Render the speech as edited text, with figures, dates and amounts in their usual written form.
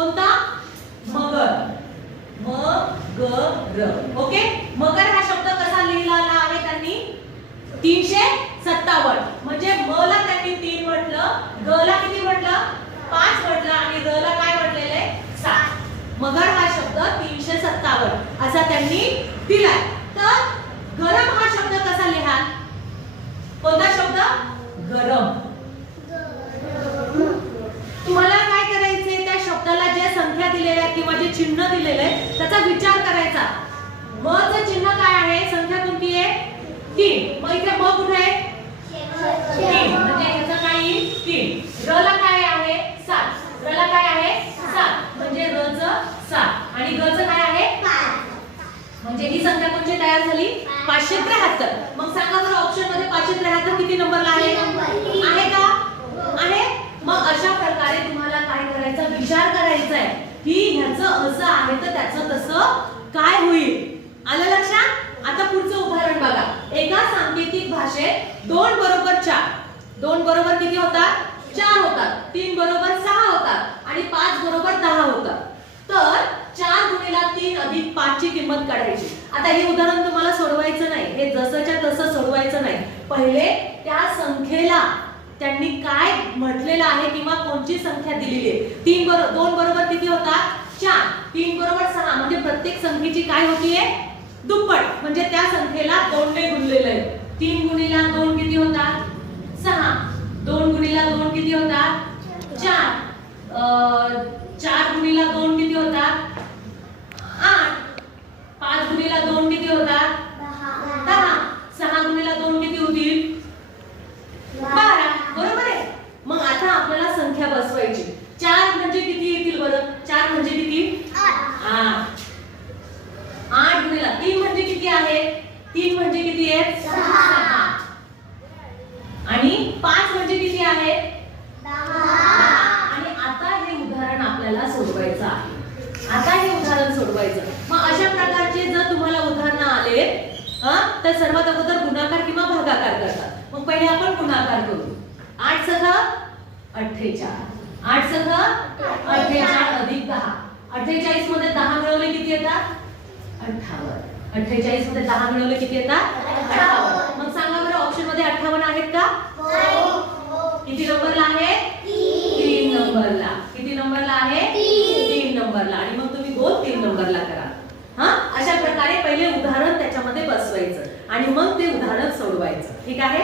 कोणता? मगर. मगर. ओके. मगर हा शब्द कसा लिहिलेला आहे त्यांनी? 357. म्हणजे म ला त्यांनी 3 म्हटलं, ग ला किती म्हटलं? 5 म्हटलं आणि र ला काय म्हटलेलं आहे? 7. मगर हा शब्द 357 असा त्यांनी दिलाय. तर गरम हा शब्द कसा लिहाल? कोणता शब्द? गरम. तुम्हाला काय करायचंय? त्या शब्दाला ज्या संख्या दिलेल्या आहेत किंवा जे चिन्ह दिलेलं आहे त्याचा विचार करायचा. म चं चिन्ह काय आहे? संख्या कोणती आहे? 3. मग इथे म कुठे आहे? 3. म्हणजे ह्याचं काय येईल? 3. र ला काय आहे? 7. र ला काय आहे? 7. म्हणजे र चं 7 आणि ग चं काय आहे? 5. म्हणजे ही संख्या कोणती तयार झाली? 573. मग सांगा बरं ऑप्शन मध्ये 573 किती नंबरला आहे? आहे का? आहे. मग अशा प्रकारे तुम्हाला काय करायचं? विचार करायचा आहे की ह्याचं असं आहे तर त्याचं तसं काय होईल. आलं लक्षात? आता पुढचं उदाहरण बघा. एका सांकेतिक भाषेत 2 बरोबर 4. 2 बरोबर किती होतात? 4 होतात. 3 बरोबर 6 होतात आणि 5 बरोबर 10 होतात. तर 4 गुणिले 3 अधिक 5 ची किंमत काढायची. आता हे उदाहरण तुम्हाला सोडवायचं नाही. हे जसंच्या तसं सोडवायचं नाही. पहिले त्या संख्येला त्यांनी काय म्हटलेलं आहे किंवा कोणती संख्या दिलेली आहे. 2 बरोबर किती होतात? 4. 3 बरोबर 6 म्हणजे प्रत्येक संख्येची काय होतीये? दुप्पट. म्हणजे त्या संख्येला 2 ने गुणलेलं आहे. 3 गुणिले 2 किती होतात? 6. 2 गुणिले 2 किती होतात? 4. 4 गुणिले 2 किती होतात? 8. 5 गुणिले 2 किती होतात? 10. 6 गुणिले 2 किती होतील? 12. बरोबर आहे. मग आता आपल्याला संख्या बसवायची. 4 म्हणजे किती येतील बरं? 4 म्हणजे किती? 8. 8 गुणिले 3 म्हणजे किती आहे? 3 म्हणजे किती आहे? 6. आणि 5 म्हणजे किती आहे? 10. आणि आता हे उदाहरण आपल्याला सोडवायचं आहे. आता हे उदाहरण सोडवायचं. मग अशा प्रकारचे जर तुम्हाला उदाहरणं आले तर सर्वात अगोदर गुणाकार किंवा भागाकार करतात. मग पहिले आपण गुणाकार करू. 8 सह 48. 8 सह 48 अधिक 10. 48 मध्ये 10 मिळवले किती येतात? 58. 48 मध्ये 10 मिळवले किती येतात? 58. मग सांगा बरं ऑप्शन मध्ये 58 आहेत का? किती नंबरला आहे? 3 नंबरला. किती नंबरला आहे? 3 नंबरला. आणि मग तुम्ही गोल 3 नंबरला करा. अशा प्रकारे पहिले उदाहरण त्याच्यामध्ये बसवायचं आणि मग ते उदाहरण सोडवायचं. ठीक आहे?